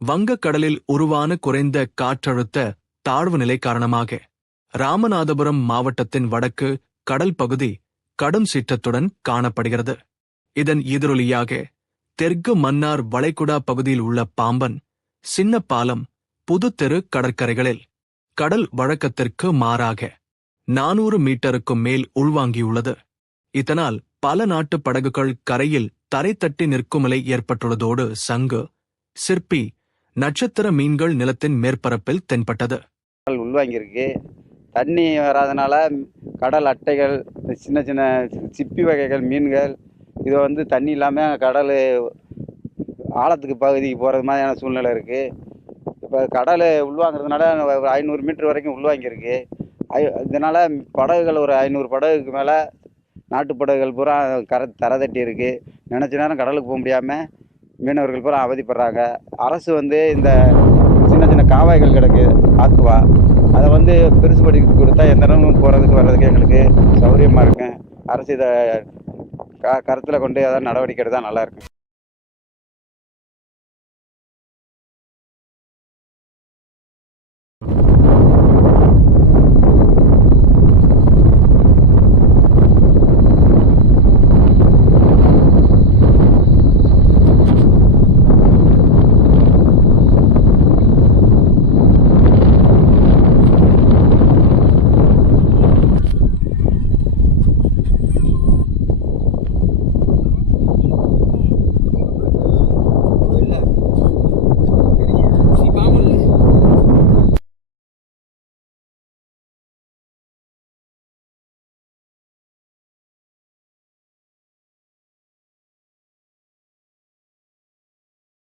வங்கக்கடலில் உருவான குறைந்த காற்றழுத்த தாழ்வு நிலை காரணமாக ராமநாதபுரம் மாவட்டத்தின் வடக்கு கடல் பகுதி கடும் சீற்றத்துடன் காணப்படுகிறது. இதன் எதிரொலியாக தெற்கு மன்னார் வளைகுடா பகுதியில் உள்ள பாம்பன், சின்னப்பாலம், புதுத்தெரு கடற்கரைகளில் கடல் வழக்கத்திற்கு மாறாக 400 மீட்டருக்கும் மேல் உள்வாங்கியுள்ளது. இதனால் பல நாட்டு படகுகள் கரையில் தரை தட்டி நிற்கும் நிலை ஏற்பட்டுள்ளதோடு சங்கு, சிற்பி, நட்சத்திர மீன்கள் நிலத்தின் மேற்பரப்பில் தென்பட்டது. உள்வாங்கியிருக்கு. தண்ணி வராதனால கடல் அட்டைகள், சின்ன சின்ன சிப்பி வகைகள் மீன்கள் இது தண்ணி இல்லாமல் கடல் ஆழத்துக்கு பகுதிக்கு போகிறது மாதிரியான சூழ்நிலை இருக்குது. இப்போ கடல் உள்வாங்கிறதுனால 500 மீட்டர் வரைக்கும் உள்வாங்கியிருக்கு. இதனால் படகுகள் ஒரு 500 படகுக்கு மேலே நாட்டு படகுகள் பூரா தரை தட்டி இருக்குது. நினச்ச நேரம் கடலுக்கு போக முடியாமல் மீனவர்கள் பூரா அவதிப்படுறாங்க. அரசு இந்த சின்ன சின்ன காவாய்கள் கிடக்கு ஆத்துவா, அதை பெருசுபடுத்தி கொடுத்தா எந்த நேரமும் போகிறதுக்கு வர்றதுக்கு எங்களுக்கு சௌகரியமாக இருக்கும். அரசு இதை கருத்தில் கொண்டு ஏதாவது நடவடிக்கை எடுத்தால் நல்லா இருக்கும்.